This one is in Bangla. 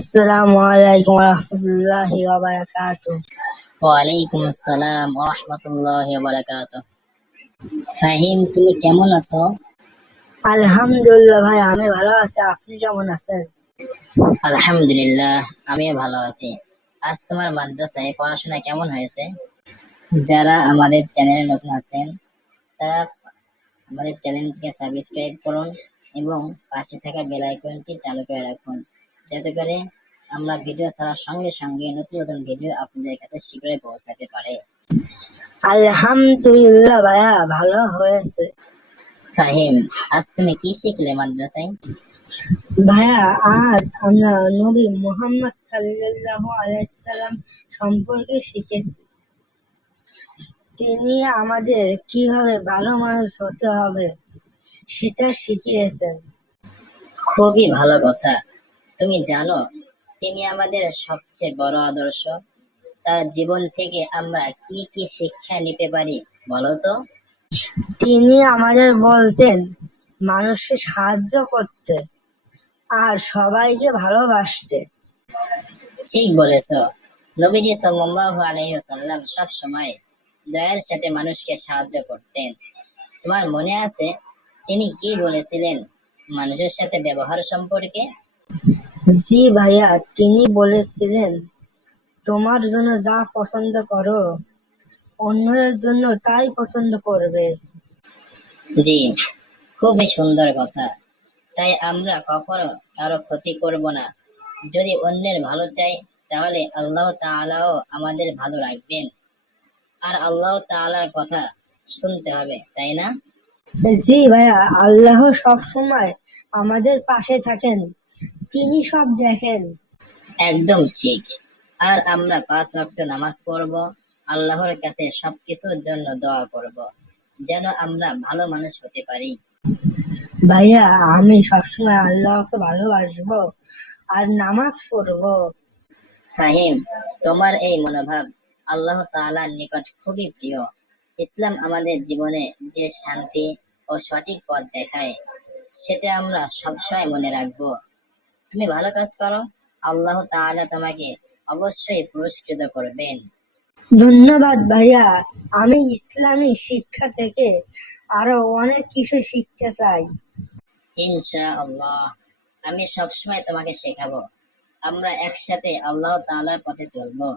আসসালামু আলাইকুম রহমতুল্লাহি ওয়া বারাকাতুহু। ওয়ালাইকুম আসসালাম ওয়া রাহমাতুল্লাহি ওয়া বারাকাতুহু। ফাহিম, তুমি কেমন আছো? আলহামদুলিল্লাহ ভাই, আমি ভালো আছি। আপনি কেমন আছেন? আলহামদুলিল্লাহ, আমিও ভালো আছি। আজ তোমার মাদ্রাসায় পড়াশোনা কেমন হয়েছে? যারা আমাদের চ্যানেলে নতুন আছেন তারা আমাদের চ্যানেলটিকে সাবস্ক্রাইব করুন এবং পাশে থাকা বেল আইকনটি চালু করে রাখুন, যাতে করে আমরা ভিডিও ছাড়ার সঙ্গে সঙ্গে নতুন নতুন ভিডিও আপনাদের কাছে শীঘ্রই পৌঁছাতে পারে। আলহামদুলিল্লাহ ভাইয়া, ভালো হয়েছে। ফাহিম, আজ তুমি কি শিখলে মাদ্রাসায়? ভাইয়া, আজ আমরা নবী মুহাম্মদ সাল্লাল্লাহু আলাইহি সাল্লাম সম্পর্কে শিখেছি। তিনি আমাদের কিভাবে ভালো মানুষ হতে হবে সেটা শিখিয়েছেন। খুবই ভালো কথা। তুমি জানো তিনি আমাদের সবচেয়ে বড় আদর্শ। তার জীবন থেকে আমরা কি কি শিক্ষা নিতে পারি বলো তো? তিনি আমাদের বলতেন মানুষকে সাহায্য করতে আর সবাইকে ভালোবাসতে। ঠিক বলেছো। নবীজি সাল্লাল্লাহু আলাইহি ওয়াসাল্লাম সব সময় দয়ার সাথে মানুষকে সাহায্য করতেন। তোমার মনে আছে তিনি কি বলেছিলেন মানুষের সাথে ব্যবহার সম্পর্কে? জি ভাইয়া, তিনি বলেছিলেন তোমার জন্য যা পছন্দ করো অন্যের জন্য তাই পছন্দ করবে। জি, খুবই সুন্দর কথা। তাই আমরা কখনো কারো ক্ষতি করব না। যদি অন্যের ভালো চাই তাহলে আল্লাহ তাআলাও আমাদের ভালো রাখবেন। আর আল্লাহ তাআলার কথা শুনতে হবে, তাই না? জি ভাইয়া, আল্লাহ সব সময় আমাদের পাশে থাকেন, তিনি সব দেখেন। একদম ঠিক। আর আমরা 5 ওয়াক্ত নামাজ পড়ব, আল্লাহর কাছে সবকিছুর জন্য দোয়া করব, যেন আমরা ভালো মানুষ হতে পারি। ভাইয়া, আমি সবসময় আল্লাহকে ভালোবাসবো আর নামাজ পড়বো। ফাহিম, তোমার এই মনোভাব আল্লাহ তাআলার নিকট খুবই প্রিয়। ইসলাম আমাদের জীবনে যে শান্তি ও সঠিক পথ দেখায় সেটা আমরা সবসময় মনে রাখবো। তুমি ভালো কাজ করো, আল্লাহ তাআলা তোমাকে অবশ্যই পুরস্কৃত করবেন। ধন্যবাদ ভাইয়া। আমি ইসলামী শিক্ষা থেকে আরো অনেক কিছু শিখতে চাই। ইনশাআল্লাহ, আমি সবসময় তোমাকে শেখাবো। আমরা একসাথে আল্লাহ তাআলার পথে চলবো।